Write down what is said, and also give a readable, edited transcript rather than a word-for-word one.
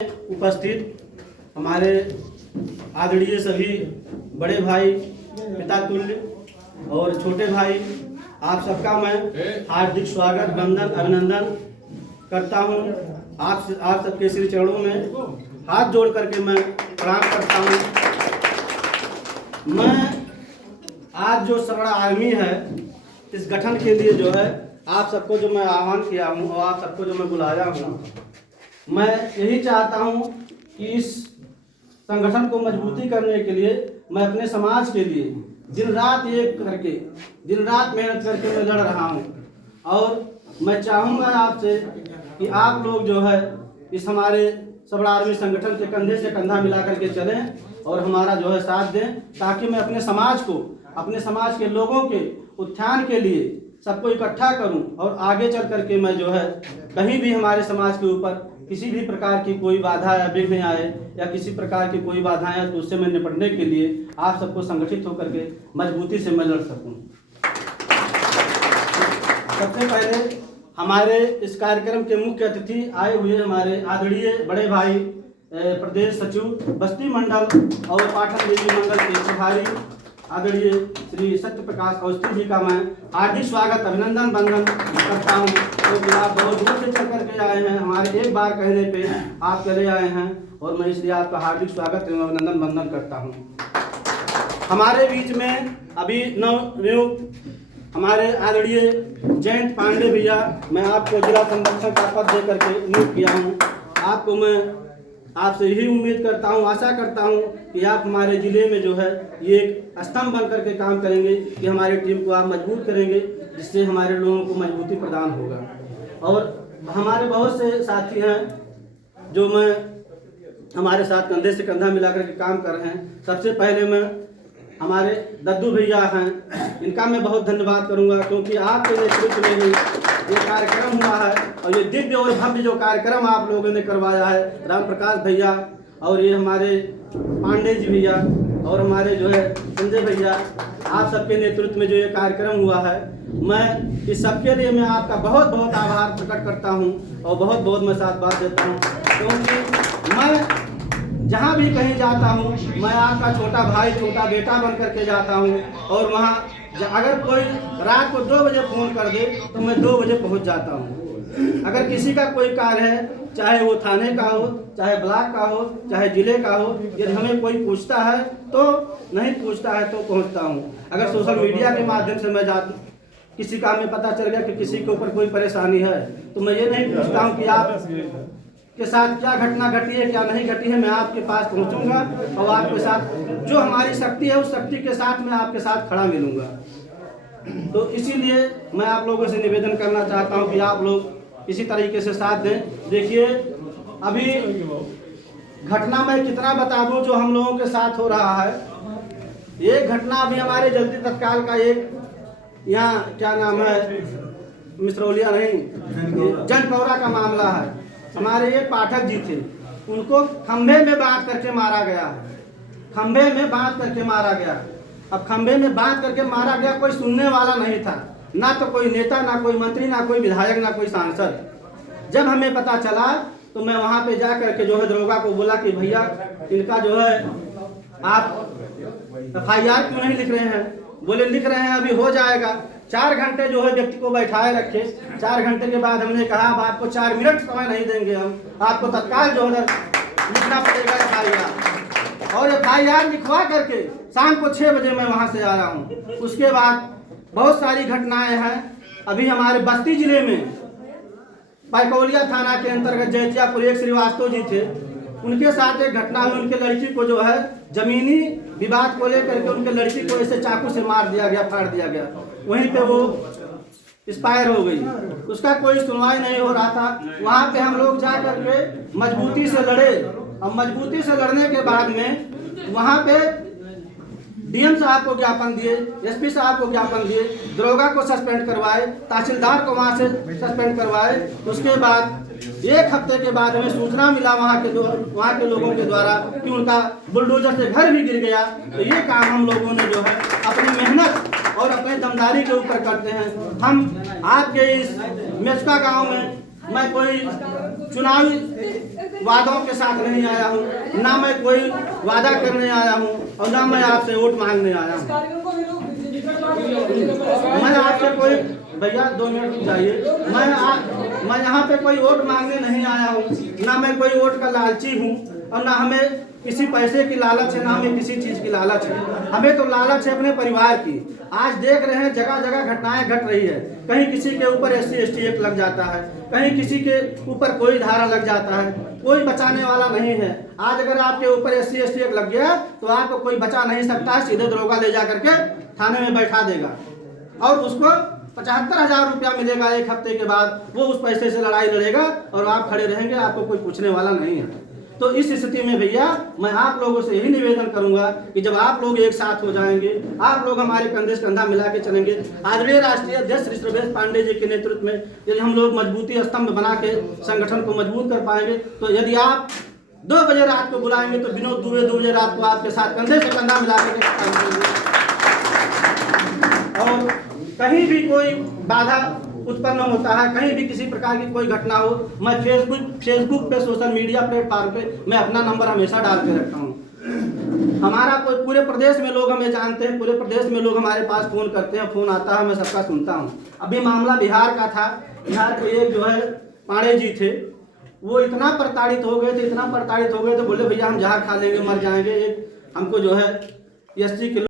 उपस्थित हमारे आदरणीय सभी बड़े भाई, पिता तुल्य और छोटे भाई, आप सबका मैं हार्दिक स्वागत, वंदन, अभिनंदन करता हूं। आप सबके श्री चरणों में हाथ जोड़ करके मैं प्रणाम करता हूं। मैं आज जो सबड़ा आर्मी है, इस गठन के लिए जो है आप सबको जो मैं आह्वान किया हूं और आप सबको जो मैं बुलाया हूं, मैं यही चाहता हूं कि इस संगठन को मजबूती करने के लिए मैं अपने समाज के लिए दिन रात मेहनत करके मैं लड़ रहा हूं। और मैं चाहूँगा आपसे कि आप लोग जो है इस हमारे सबड़ा आर्मी संगठन के कंधे से कंधा मिला करके चलें और हमारा जो है साथ दें, ताकि मैं अपने समाज के लोगों के उत्थान के लिए सबको इकट्ठा करूं और आगे चल करके मैं जो है कहीं भी हमारे समाज के ऊपर किसी भी प्रकार की कोई बाधा या विघ्न आए या किसी प्रकार की कोई बाधाएं आए तो उससे मैं निपटने के लिए आप सबको संगठित होकर के मजबूती से मैं लड़ सकूं। सबसे पहले हमारे इस कार्यक्रम के मुख्य अतिथि आए हुए हमारे आदरणीय बड़े भाई, प्रदेश सचिव बस्ती मंडल और पाठक देवी मंडल के प्रभारी आदरणीय श्री सत्य प्रकाश अवस्थी जी का मैं हार्दिक स्वागत, अभिनंदन, वंदन करता हूँ। तो आप बहुत दूर से चल करके आए हैं, हमारे एक बार कहने पे आप चले आए हैं और मैं इसलिए आपका हार्दिक स्वागत एवं अभिनंदन, वंदन करता हूँ। हमारे बीच में अभी नवनियुक्त हमारे आदरणीय जयंत पांडे भैया, मैं आपको जिला संरक्षक का पद दे करके नियुक्त किया हूँ। आपको मैं आपसे यही उम्मीद करता हूँ, आशा करता हूँ कि आप हमारे ज़िले में जो है ये एक स्तंभ बन करके काम करेंगे, कि हमारी टीम को आप मजबूत करेंगे, जिससे हमारे लोगों को मजबूती प्रदान होगा। और हमारे बहुत से साथी हैं जो हमारे साथ कंधे से कंधा मिला करके काम कर रहे हैं। सबसे पहले मैं हमारे दद्दू भैया हैं, इनका मैं बहुत धन्यवाद करूंगा, क्योंकि आपके नेतृत्व में ही ये कार्यक्रम हुआ है और ये दिव्य और भव्य जो कार्यक्रम आप लोगों ने करवाया है। राम प्रकाश भैया और ये हमारे पांडे जी भैया और हमारे जो है संजय भैया, आप सबके नेतृत्व में जो ये कार्यक्रम हुआ है, मैं इस सबके लिए मैं आपका बहुत बहुत आभार प्रकट करता हूँ और बहुत बहुत मैं साधुवाद देता हूँ। क्योंकि मैं जहाँ भी कहीं जाता हूँ, मैं आपका छोटा भाई, छोटा बेटा बन करके जाता हूँ और वहाँ अगर कोई रात को 2 बजे फ़ोन कर दे तो मैं 2 बजे पहुँच जाता हूँ। अगर किसी का कोई कार्य है, चाहे वो थाने का हो, चाहे ब्लॉक का हो, चाहे जिले का हो, यदि हमें कोई पूछता है तो नहीं पूछता है तो पहुँचता हूँ। अगर सोशल मीडिया के माध्यम से मैं किसी काम में पता चल गया कि किसी के ऊपर कोई परेशानी है, तो मैं ये नहीं पूछता हूँ कि आप के साथ क्या घटना घटी है, क्या नहीं घटी है। मैं आपके पास पहुंचूंगा और आपके साथ जो हमारी शक्ति है उस शक्ति के साथ मैं आपके साथ खड़ा मिलूंगा। तो इसीलिए मैं आप लोगों से निवेदन करना चाहता हूं कि आप लोग इसी तरीके से साथ दें। देखिए, अभी घटना मैं कितना बता दूं जो हम लोगों के साथ हो रहा है। एक घटना अभी हमारे जल्दी तत्काल का एक यहाँ क्या नाम है, मिसरौलिया नहीं, जनपौरा का मामला है। हमारे ये पाठक जी थे, उनको खंभे में बांध करके मारा गया है। खंभे में बांध करके मारा गया। अब खंभे में बांध करके मारा गया, कोई सुनने वाला नहीं था, ना तो कोई नेता, ना कोई मंत्री, ना कोई विधायक, ना कोई सांसद। जब हमें पता चला तो मैं वहां पे जा करके जो है दरोगा को बोला कि भैया इनका जो है आप FIR क्यों नहीं लिख रहे हैं। बोले लिख रहे हैं, अभी हो जाएगा। 4 घंटे जो है व्यक्ति को बैठाए रखे। 4 घंटे के बाद हमने कहा अब आपको 4 मिनट समय नहीं देंगे, हम आपको तत्काल जो है लिखना पड़ेगा FIR। और FIR लिखवा करके शाम को 6 बजे मैं वहां से आ रहा हूँ। उसके बाद बहुत सारी घटनाएं हैं। अभी हमारे बस्ती जिले में पैकौलिया थाना के अंतर्गत जैतियापुर एक श्रीवास्तव जी थे, उनके साथ एक घटना हुई। उनके लड़की को जो है जमीनी विवाद को लेकर के उनके लड़की को ऐसे चाकू से मार दिया गया, फाड़ दिया गया। वहीं पे वो एक्सपायर हो गई। उसका कोई सुनवाई नहीं हो रहा था। वहाँ पे हम लोग जा करके मजबूती से लड़े और मजबूती से लड़ने के बाद में वहाँ पे DM साहब को ज्ञापन दिए, SP साहब को ज्ञापन दिए, दरोगा को सस्पेंड करवाए, तहसीलदार को वहाँ से सस्पेंड करवाए। उसके बाद 1 हफ्ते के बाद हमें सूचना मिला वहाँ के लोगों के द्वारा कि उनका बुलडोजर से घर भी गिर गया। तो ये काम हम लोगों ने जो है अपनी मेहनत और अपने दमदारी के ऊपर करते हैं। हम आपके इस मेचका गांव में मैं कोई चुनावी वादों के साथ नहीं आया हूँ, ना मैं कोई वादा करने आया हूँ और ना मैं आपसे वोट मांगने आया हूँ। मैं आपसे कोई, भैया 2 मिनट रुक जाइए, मैं यहाँ पे कोई वोट मांगने नहीं आया हूँ, ना मैं कोई वोट का लालची हूँ और ना हमें किसी पैसे की लालच है, ना हमें किसी चीज की लालच है। हमें तो लालच है अपने परिवार की। आज देख रहे हैं जगह जगह घटनाएं घट रही है, कहीं किसी के ऊपर SC ST एक्ट लग जाता है, कहीं किसी के ऊपर कोई धारा लग जाता है, कोई बचाने वाला नहीं है। आज अगर आपके ऊपर SC ST एक्ट लग गया तो आपको कोई बचा नहीं सकता है, सीधे दरोगा ले जा करके थाने में बैठा देगा और उसको 75,000 रुपया मिलेगा 1 हफ्ते के बाद। वो उस पैसे से लड़ाई लड़ेगा और आप खड़े रहेंगे, आपको कोई पूछने वाला नहीं है। तो इस स्थिति में भैया मैं आप लोगों से यही निवेदन करूंगा कि जब आप लोग एक साथ हो जाएंगे, आप लोग हमारे कंधे से कंधा मिला के चलेंगे, आदरणीय राष्ट्रीय अध्यक्ष श्री सर्वेश पांडे जी के नेतृत्व में यदि हम लोग मजबूती स्तंभ बना के संगठन को मजबूत कर पाएंगे, तो यदि आप 2 बजे रात को बुलाएंगे तो विनोद दुबे 2 बजे रात को आपके साथ कंधे से कंधा मिला के और कहीं भी कोई बाधा उत्पन्न होता है, कहीं भी किसी प्रकार की कोई घटना हो, मैं फेसबुक पे, सोशल मीडिया प्लेटफॉर्म पे मैं अपना नंबर हमेशा डाल के रखता हूँ। हमारा कोई पूरे प्रदेश में लोग हमें जानते हैं, पूरे प्रदेश में लोग हमारे पास फोन करते हैं, फोन आता है, मैं सबका सुनता हूँ। अभी मामला बिहार का था, बिहार के एक जो है पांडे जी थे, वो इतना प्रताड़ित हो गए थे, इतना प्रताड़ित हो गए थे, बोले भैया हम जहर खा लेंगे, मर जाएंगे, एक हमको जो है SC के